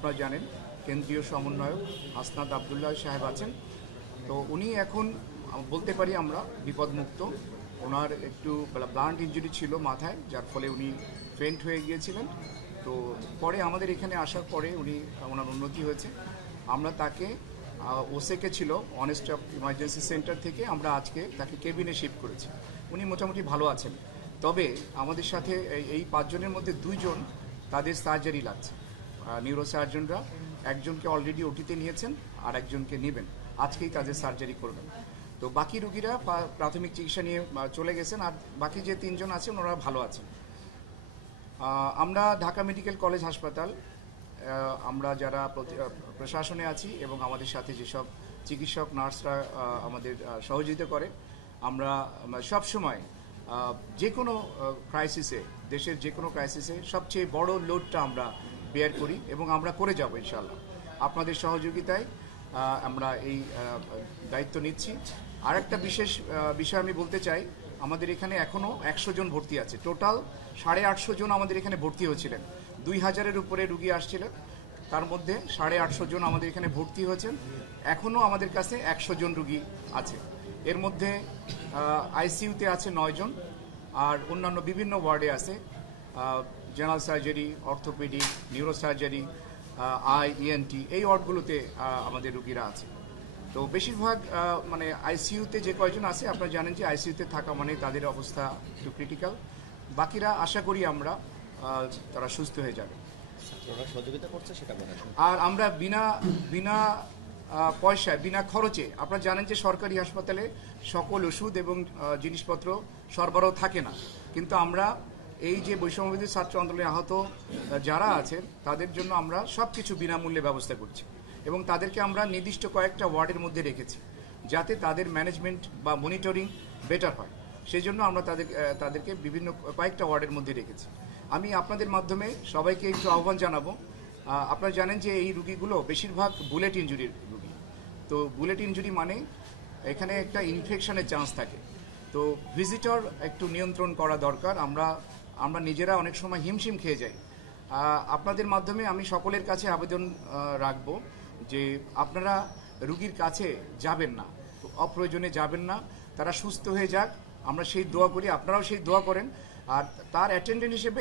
আপনারা জানেন কেন্দ্রীয় সমন্বয়ক হাসনাত আবদুল্লাহ সাহেব আছেন। তো উনি এখন বলতে পারি আমরা বিপদমুক্ত। ওনার একটু ব্লান্ট ইনজুরি ছিল মাথায়, যার ফলে উনি ফেন্ট হয়ে গিয়েছিলেন। তো পরে আমাদের এখানে আসার পরে ওনার উন্নতি হয়েছে। আমরা তাকে ওসেকে ছিল অনেস্ট ইমার্জেন্সি সেন্টার থেকে আমরা আজকে তাকে কেবিনে শিফট করেছি। উনি মোটামুটি ভালো আছেন। তবে আমাদের সাথে এই 5 জনের মধ্যে 2 জন তাদের সার্জারি লাগছে। নিউরো সার্জনরা একজনকে অলরেডি ওটিতে নিয়েছেন আর একজনকে নেবেন, আজকেই তাদের সার্জারি করবেন। তো বাকি রোগীরা প্রাথমিক চিকিৎসা নিয়ে চলে গেছেন, আর বাকি যে 3 জন আছেন ওনারা ভালো আছেন। আমরা ঢাকা মেডিকেল কলেজ হাসপাতাল, আমরা যারা প্রশাসনে আছি এবং আমাদের সাথে যেসব চিকিৎসক নার্সরা আমাদের সহযোগিতা করে, আমরা সবসময় যে কোনো ক্রাইসিসে, দেশের যে কোনো ক্রাইসিসে সবচেয়ে বড় লোডটা আমরা বেয়ার করি এবং আমরা করে যাব ইনশাআল্লাহ। আপনাদের সহযোগিতায় আমরা এই দায়িত্ব নিচ্ছি। আর একটা বিশেষ বিষয় আমি বলতে চাই, আমাদের এখানে এখনও 100 জন ভর্তি আছে। টোটাল 850 জন আমাদের এখানে ভর্তি হয়েছিলেন। 2000-এর উপরে রুগী আসছিলেন, তার মধ্যে 850 জন আমাদের এখানে ভর্তি হয়েছেন। এখনও আমাদের কাছে 100 জন রুগী আছে। এর মধ্যে আইসিইউতে আছে 9 জন, আর অন্যান্য বিভিন্ন ওয়ার্ডে আছে general surgery, orthopaedic, neuro surgery, ENT, এই ওয়ার্ডগুলোতে আমাদের রুগীরা আছে। তো বেশিরভাগ মানে আইসিইউতে যে কয়জন আছে, আপনারা জানেন যে আইসিইউতে থাকা মানে তাদের অবস্থা একটু ক্রিটিক্যাল। বাকিরা আশা করি আমরা তারা সুস্থ হয়ে যাবে। আর আমরা বিনা পয়সায়, বিনা খরচে, আপনারা জানেন যে সরকারি হাসপাতালে সকল ওষুধ এবং জিনিসপত্র সরবরাহ থাকে না, কিন্তু আমরা এই যে বৈষম্যবিরোধী ছাত্র আন্দোলনে আহত যারা আছেন তাদের জন্য আমরা সব কিছু বিনামূল্যে ব্যবস্থা করছি এবং তাদেরকে আমরা নির্দিষ্ট কয়েকটা ওয়ার্ডের মধ্যে রেখেছি যাতে তাদের ম্যানেজমেন্ট বা মনিটরিং বেটার হয়। সেই জন্য আমরা তাদেরকে বিভিন্ন কয়েকটা ওয়ার্ডের মধ্যে রেখেছি। আমি আপনাদের মাধ্যমে সবাইকে একটু আহ্বান জানাবো। আপনারা জানেন যে এই রুগীগুলো বেশিরভাগ বুলেট ইনজুরির রুগী। তো বুলেট ইনজুরি মানে এখানে একটা ইনফেকশনের চান্স থাকে। তো ভিজিটর একটু নিয়ন্ত্রণ করা দরকার। আমরা নিজেরা অনেক সময় হিমশিম খেয়ে যাই। আপনাদের মাধ্যমে আমি সকলের কাছে আবেদন রাখবো যে আপনারা রুগীর কাছে যাবেন না, অপ্রয়োজনে যাবেন না। তারা সুস্থ হয়ে যাক, আমরা সেই দোয়া করি, আপনারাও সেই দোয়া করেন। আর তার অ্যাটেন্ডেন্ট হিসেবে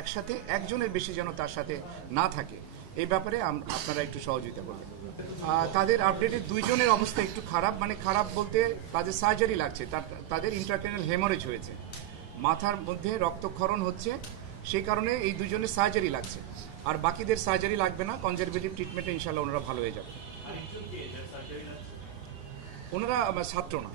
একসাথে একজনের বেশি যেন তার সাথে না থাকে, এই ব্যাপারে আপনারা একটু সহযোগিতা করবেন। তাদের আপডেটে 2 জনের অবস্থা একটু খারাপ, মানে খারাপ বলতে তাদের সার্জারি লাগছে, তাদের ইন্ট্রাক্রেনিয়াল হেমোরেজ হয়েছে, মাথার মধ্যে রক্তক্ষরণ হচ্ছে, সেই কারণে এই 2 জনের সার্জারি লাগছে। আর বাকিদের সার্জারি লাগবে না, কনজারভেটিভ ট্রিটমেন্টে ইনশাল্লাহ ওনারা ভালো হয়ে যাবে। ওনারা ছাত্র না।